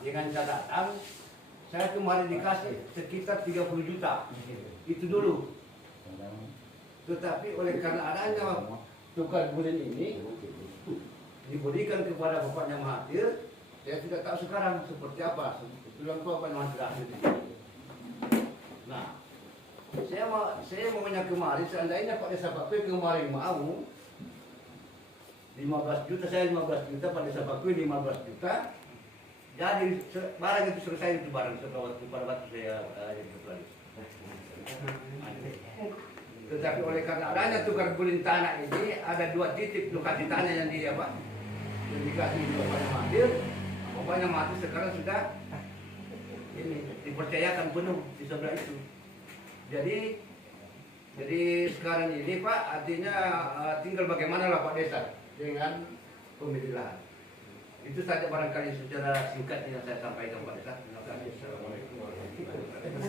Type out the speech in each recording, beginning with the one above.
dengan catatan saya kemarin dikasih sekitar 30 juta. Itu dulu. Tetapi oleh karena adanya tukar guling ini diberikan kepada bapaknya Mahathir, saya tidak tahu sekarang seperti apa. Tulang Bapak Mahathir akhir ini. Nah, saya maunya kemarin, seandainya Pak Desa Bakui kemarin mau 15 juta, saya 15 juta, Pak Desa Bakui 15 juta. Jadi barang itu selesai, itu barang setelah pada waktu saya jadi ketua. Tetapi oleh karena adanya tukar guling tanah ini, ada 2 titik lokasi tanah yang di apa? Yang dikasih bapaknya Mahathir. Bapaknya Mahathir sekarang sudah ini dipercayakan penuh di sebelah itu. Jadi sekarang ini Pak, artinya tinggal bagaimana lah Pak Desa dengan pemilihan. Itu saja barangkali secara singkat yang saya sampaikan Pak Desa. Terima kasih. Assalamualaikum warahmatullahi wabarakatuh.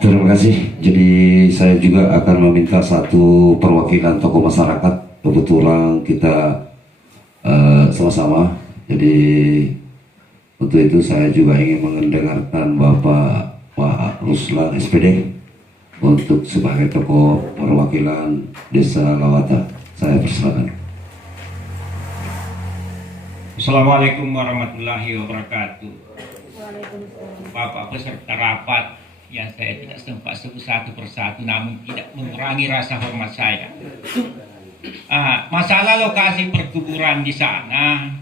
Terima kasih. Jadi saya juga akan meminta satu perwakilan tokoh masyarakat. Kebetulan kita sama-sama. Jadi untuk itu saya juga ingin mendengarkan Bapak Pak Ruslan SPD untuk sebagai tokoh perwakilan Desa Lawata. Saya persilakan. Assalamualaikum warahmatullahi wabarakatuh. Waalaikumsalam. Bapak peserta rapat yang saya tidak sempat sebut satu persatu, namun tidak mengurangi rasa hormat saya. Masalah lokasi perkuburan di sana,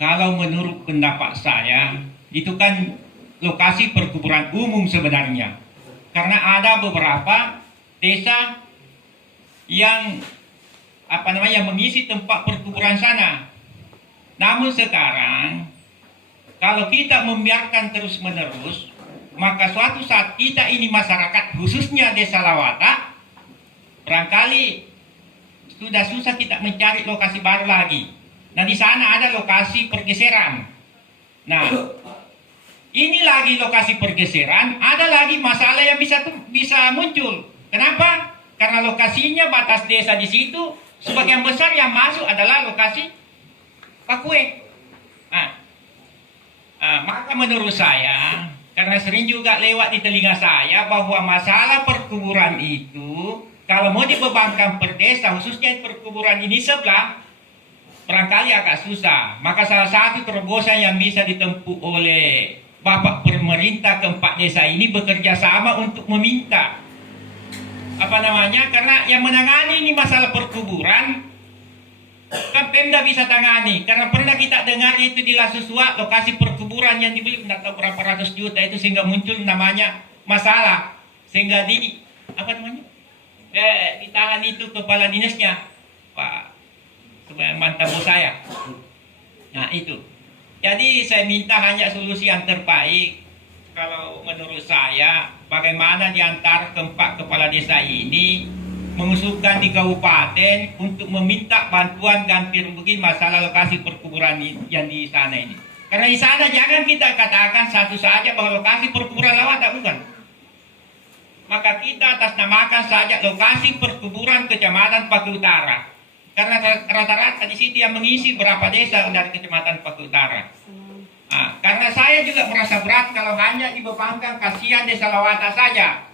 kalau menurut pendapat saya, itu kan lokasi perkuburan umum sebenarnya. Karena ada beberapa desa yang mengisi tempat perkuburan sana. Namun sekarang kalau kita membiarkan terus-menerus, maka suatu saat kita ini masyarakat, khususnya Desa Lawata, barangkali sudah susah kita mencari lokasi baru lagi. Nah, di sana ada lokasi pergeseran. Nah, ini lagi lokasi pergeseran, ada lagi masalah yang bisa muncul. Kenapa? Karena lokasinya batas desa di situ, sebagian besar yang masuk adalah lokasi Bakue. Maka menurut saya, karena sering juga lewat di telinga saya bahwa masalah perkuburan itu kalau mau dibebankan per desa, khususnya perkuburan ini sebelah, barangkali agak susah. Maka salah satu terobosan yang bisa ditempuh oleh Bapak pemerintah keempat desa ini bekerja sama untuk meminta karena yang menangani ini masalah perkuburan kan Pemda bisa tangani, karena pernah kita dengar itu di Lasusua lokasi perkuburan yang dibeli tidak tahu berapa ratus juta itu, sehingga muncul namanya masalah, sehingga ditahan itu kepala dinasnya Pak mantan bos saya. Nah itu, jadi saya minta hanya solusi yang terbaik. Kalau menurut saya, bagaimana di antara keempat kepala desa ini mengusulkan di kabupaten untuk meminta bantuan ganti rugi masalah lokasi perkuburan yang di sana ini. Karena di sana jangan kita katakan satu saja bahwa lokasi perkuburan Lawata, bukan. Maka kita atasnamakan saja lokasi perkuburan Kecamatan Pakui Utara. Karena rata-rata di situ yang mengisi berapa desa dari Kecamatan Pakui Utara. Karena saya juga merasa berat kalau hanya dibebankan kasihan Desa Lawata saja.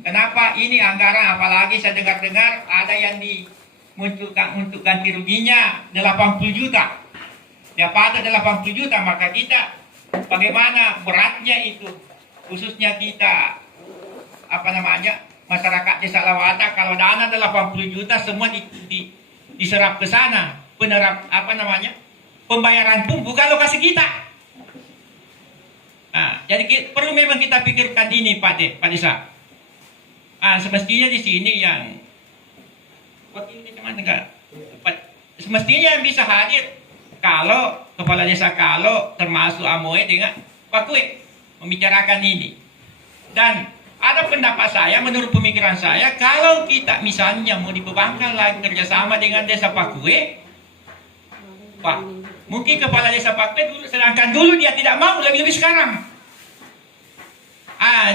Kenapa ini anggaran, apalagi saya dengar-dengar ada yang dimunculkan untuk ganti ruginya 80 juta. Ya pada 80 juta, maka kita bagaimana beratnya itu, khususnya kita masyarakat Desa Lawata, kalau dana 80 juta semua diserap ke sana. Pembayaran pun bukan lokasi kita. Jadi perlu memang kita pikirkan ini Pak Desa. Semestinya di sini yang wakil semestinya yang bisa hadir kalau kepala desa, kalau termasuk Amoe dengan Pak Kue membicarakan ini. Dan ada pendapat saya, menurut pemikiran saya, kalau kita misalnya mau dibebankan lagi kerjasama dengan desa Pak Kue, Pak, mungkin kepala desa Pak Kue dulu, sedangkan dulu dia tidak mau, lebih-lebih sekarang.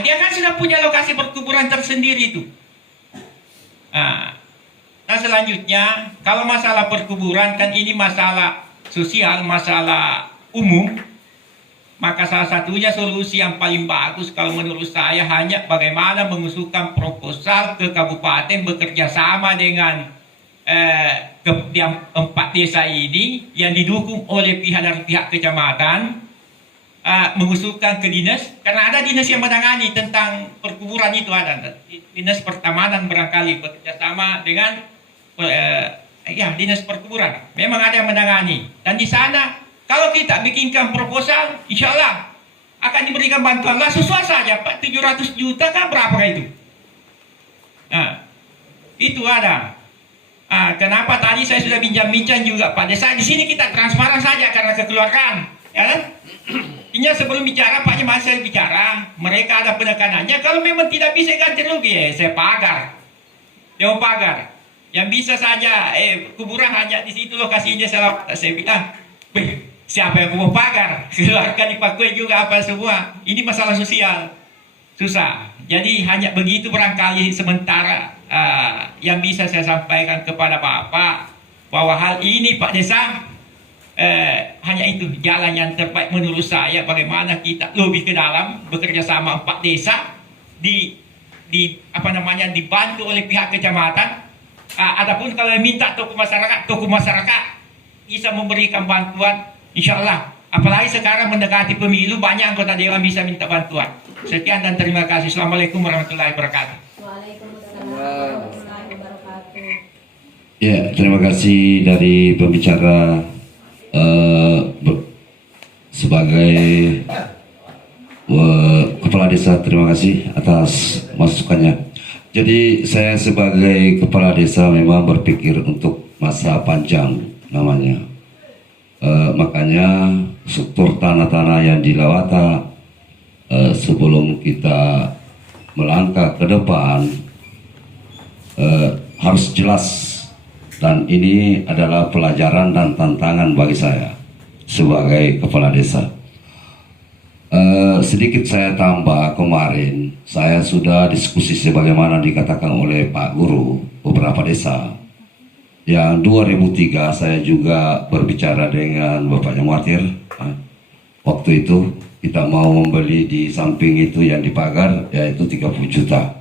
Dia kan sudah punya lokasi perkuburan tersendiri itu. Nah selanjutnya, kalau masalah perkuburan kan ini masalah sosial, masalah umum, maka salah satunya solusi yang paling bagus kalau menurut saya hanya bagaimana mengusulkan proposal ke kabupaten bekerja sama dengan yang 4 desa ini yang didukung oleh pihak dari pihak kecamatan, mengusulkan ke dinas, karena ada dinas yang menangani tentang perkuburan itu, ada dinas pertamanan barangkali bekerja sama dengan dinas perkuburan, memang ada yang menangani, dan di sana kalau kita bikinkan proposal, insya Allah akan diberikan bantuan lah sesuai saja Pak, 700 juta kan berapa itu? Nah, itu ada. Kenapa tadi saya sudah bincang-bincang juga Pak Desa, di sini kita transparan saja karena kekeluargaan, ya kan? Ini sebelum bicara Pak Jemaat saya bicara, mereka ada penekanannya, kalau memang tidak bisa ganti rugi, saya pagar, dia mau pagar, yang bisa saja, kuburan hanya di situ lokasinya, saya bilang, siapa yang mau pagar, keluarkan dipakai juga apa semua, ini masalah sosial, susah, jadi hanya begitu barangkali sementara. Yang bisa saya sampaikan kepada Bapak bahwa hal ini Pak Desa hanya itu jalan yang terbaik menurut saya, bagaimana kita lebih ke dalam bekerja sama 4 desa dibantu oleh pihak kecamatan. Adapun kalau minta tokoh masyarakat bisa memberikan bantuan, insya Allah. Apalagi sekarang mendekati pemilu, banyak anggota dewan bisa minta bantuan. Sekian dan terima kasih. Assalamualaikum warahmatullahi wabarakatuh. Waalaikumsalam warahmatullahi wabarakatuh. Ya, terima kasih dari pembicara sebagai kepala desa, terima kasih atas masukannya. Jadi saya sebagai kepala desa memang berpikir untuk masa panjang namanya. Makanya struktur tanah-tanah yang dilewata sebelum kita melangkah ke depan harus jelas, dan ini adalah pelajaran dan tantangan bagi saya sebagai kepala desa. Sedikit saya tambah, kemarin saya sudah diskusi sebagaimana dikatakan oleh Pak Guru beberapa desa. Yang 2003 saya juga berbicara dengan Bapaknya Muatir. Waktu itu kita mau membeli di samping itu yang dipagar, yaitu 30 juta.